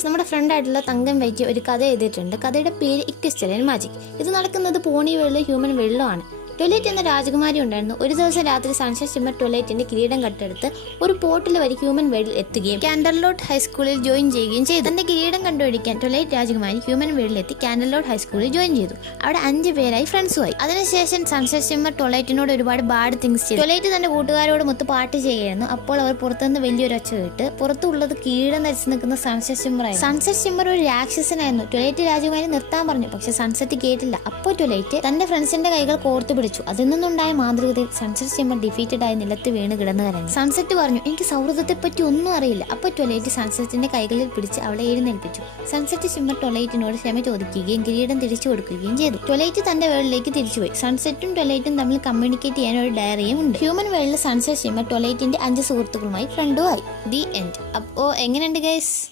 Guys, നമ്മുടെ front ആയിട്ടുള്ള തങ്കം വൈറ്റി ഒരു കഥ എഴുതിയിട്ടുണ്ട്. കഥയുടെ പേര് ഇക്വിസ്റ്റലിയൻ മാജിക്. ഇത് നടക്കുന്നത് പോണി വേൾഡിലും ഹ്യൂമൻ വേൾഡിലും ആണ്. ടൊലൈറ്റ് എന്ന രാജകുമാരി ഉണ്ടായിരുന്നു. ഒരു ദിവസം രാത്രി സൺസെറ്റ് ഷിമ്മർ ടൊലൈറ്റിന്റെ കിരീടം കട്ടെടുത്ത് ഒരു പോർട്ടിൽ വരി ഹ്യൂമൻ വേൾഡിൽ എത്തുകയും കാൻഡർലോട്ട് ഹൈസ്കൂളിൽ ജോയിൻ ചെയ്യുകയും ചെയ്തു. തന്റെ കിരീടം കണ്ടുപിടിക്കാൻ ടൊലൈറ്റ് രാജകുമാരി ഹ്യൂമൻ വേൾഡിലെത്തി കാൻഡർലോട്ട് ഹൈസ്കൂളിൽ ജോയിൻ ചെയ്തു. അവിടെ 5 പേരായി ഫ്രണ്ട്സുമായി. അതിനുശേഷം സൺസെറ്റ് ഷിമ്മർ ടൊലൈറ്റിനോട് ഒരുപാട് ബാഡ് തിങ്സ് ചെയ്തു. ടൊലൈറ്റ് തന്റെ കൂട്ടുകാരോട് മൊത്തം പാട്ട് ചെയ്യുകയായിരുന്നു. അപ്പോൾ അവർ പുറത്തുനിന്ന് വലിയൊരു ഒച്ച കേട്ട് പുറത്തുള്ളത് കിരീടം ധരിച്ചു നിൽക്കുന്ന സൺസെറ്റ് ഷിമ്മർ ആയിരുന്നു. സൺസെറ്റ് ഷിമ്മർ ഒരു രാക്ഷസനായിരുന്നു. ടൊലൈറ്റ് രാജകുമാരി നിർത്താൻ പറഞ്ഞു, പക്ഷെ സൺസെറ്റ് കേട്ടില്ല. അപ്പോൾ ടൊലൈറ്റ് തന്റെ ഫ്രണ്ട്സിന്റെ കൈകൾ കോർത്തു പിടിച്ചു. അതിൽ നിന്നുണ്ടായ മാന്ത്രികതയിൽ സൺസെറ്റ് ഷിമ്മർ ഡിഫീറ്റഡ് ആയി നിലത്ത് വീണ് കിടന്നു കരഞ്ഞു. സൺസെറ്റ് പറഞ്ഞു, എനിക്ക് സൗഹൃദത്തെ പറ്റി ഒന്നും അറിയില്ല. അപ്പോൾ ടൊലൈറ്റ് സൺസെറ്റിന്റെ കൈകളിൽ പിടിച്ച് അവളെ എഴുന്നേൽപ്പിച്ചു. സൺസെറ്റ് ഷിമ്മർ ടൊലൈറ്റിനോട് ക്ഷമ ചോദിക്കുകയും കിരീടം തിരിച്ചു കൊടുക്കുകയും ചെയ്തു. ടൊലൈറ്റ് തന്റെ വേൾഡിലേക്ക് തിരിച്ചുപോയി. സൺസെറ്റും ടൊലൈറ്റും തമ്മിൽ കമ്മ്യൂണിക്കേറ്റ് ചെയ്യാൻ ഒരു ഡയറിയും ഉണ്ട്. ഹ്യൂമൻ വേൾഡിൽ സൺസെറ്റ് ഷിമ്മർ ടൊലൈറ്റിന്റെ 5 സുഹൃത്തുക്കളുമായി ഫ്രണ്ടുമായി. The end. അപ്പോ എങ്ങനെയുണ്ട് ഗൈസ്?